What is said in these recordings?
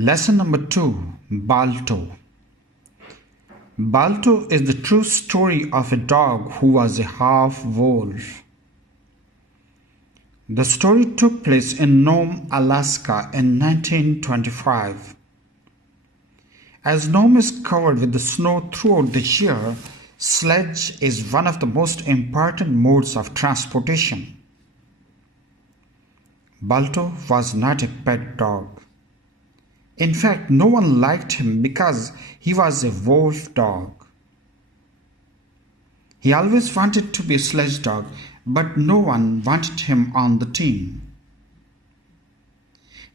Lesson number 2, Balto. Balto is the true story of a dog who was a half wolf. The story took place in Nome, Alaska in 1925. As Nome is covered with the snow throughout the year, sledge is one of the most important modes of transportation. Balto was not a pet dog. In fact, no one liked him because he was a wolf dog. He always wanted to be a sledge dog, but no one wanted him on the team.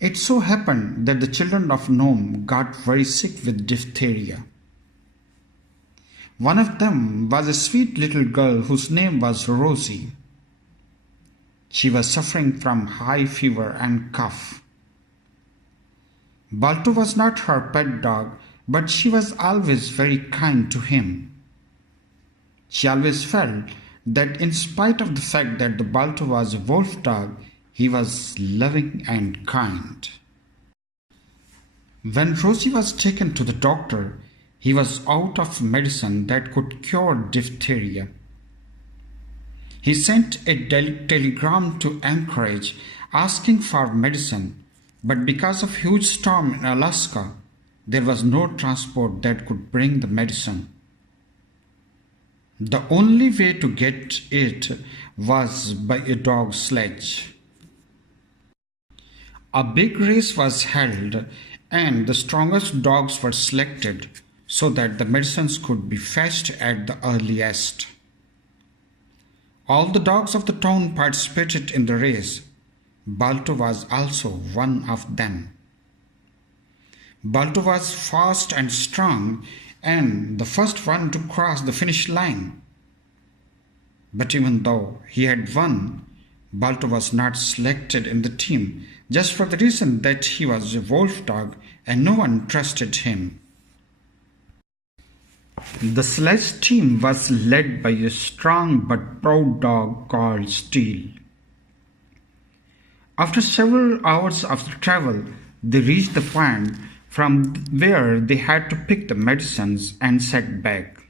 It so happened that the children of Nome got very sick with diphtheria. One of them was a sweet little girl whose name was Rosie. She was suffering from high fever and cough. Balto was not her pet dog, but she was always very kind to him. She always felt that in spite of the fact that the Balto was a wolf dog, he was loving and kind. When Rosie was taken to the doctor, he was out of medicine that could cure diphtheria. He sent a telegram to Anchorage asking for medicine, but because of huge storm in Alaska, there was no transport that could bring the medicine. The only way to get it was by a dog sledge. A big race was held and the strongest dogs were selected so that the medicines could be fetched at the earliest. All the dogs of the town participated in the race. Balto was also one of them. Balto was fast and strong and the first one to cross the finish line. But even though he had won, Balto was not selected in the team just for the reason that he was a wolf dog and no one trusted him. The sledge team was led by a strong but proud dog called Steel. After several hours of travel, they reached the point from where they had to pick the medicines and set back.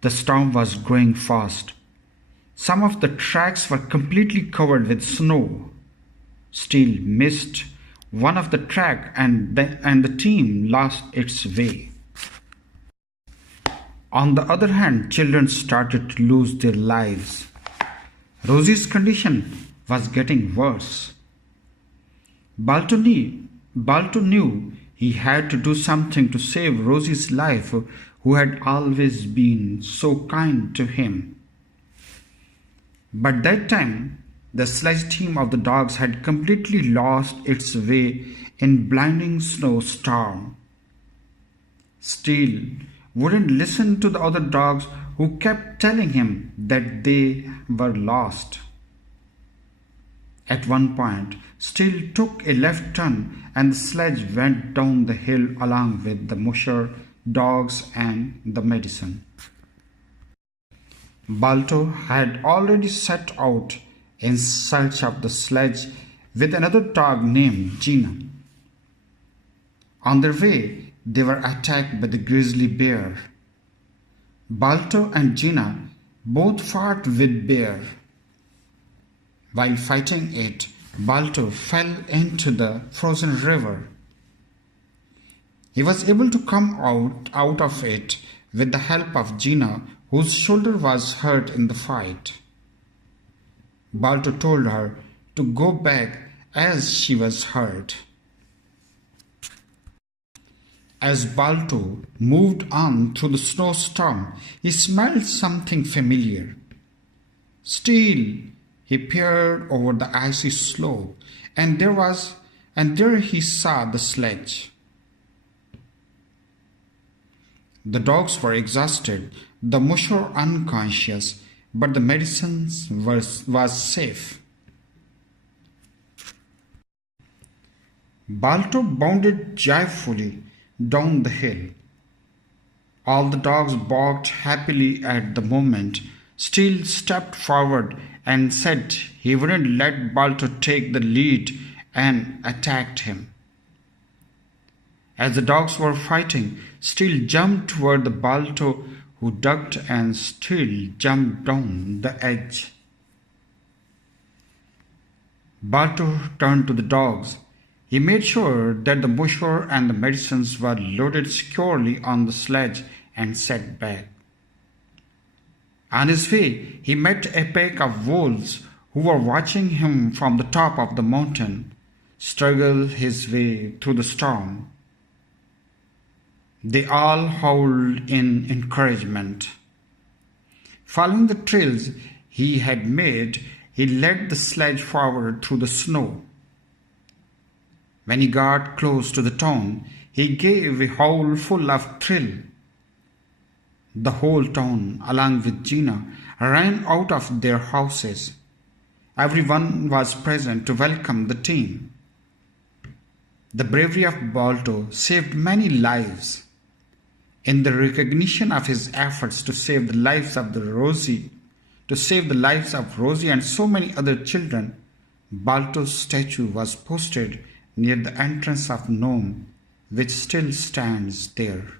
The storm was growing fast. Some of the tracks were completely covered with snow. Steel missed one of the track and the team lost its way. On the other hand, children started to lose their lives. Rosie's condition was getting worse. Balto knew he had to do something to save Rosie's life, who had always been so kind to him. But that time, the sledge team of the dogs had completely lost its way in blinding snowstorm. Steel wouldn't listen to the other dogs who kept telling him that they were lost. At one point, Steel took a left turn and the sledge went down the hill along with the musher, dogs and the medicine. Balto had already set out in search of the sledge with another dog named Gina. On their way, they were attacked by the grizzly bear. Balto and Gina both fought with bear. While fighting it, Balto fell into the frozen river. He was able to come out of it with the help of Gina, whose shoulder was hurt in the fight. Balto told her to go back as she was hurt. As Balto moved on through the snowstorm, he smelled something familiar. Steel! He peered over the icy slope, and there he saw the sledge. The dogs were exhausted, the musher unconscious, but the medicines was safe. Balto bounded joyfully down the hill. All the dogs barked happily at the moment. Steel stepped forward and said he wouldn't let Balto take the lead and attacked him. as the dogs were fighting, still jumped toward the Balto, who ducked and still jumped down the edge. Balto turned to the dogs. He made sure that the mushroom and the medicines were loaded securely on the sledge and set back. On his way, he met a pack of wolves who were watching him from the top of the mountain struggle his way through the storm. They all howled in encouragement. Following the trails he had made, he led the sledge forward through the snow. When he got close to the town, he gave a howl full of thrill. The whole town, along with Gina, ran out of their houses. Everyone was present to welcome the team. The bravery of Balto saved many lives. In the recognition of his efforts to save the lives of Rosie and so many other children, Balto's statue was posted near the entrance of Nome, which still stands there.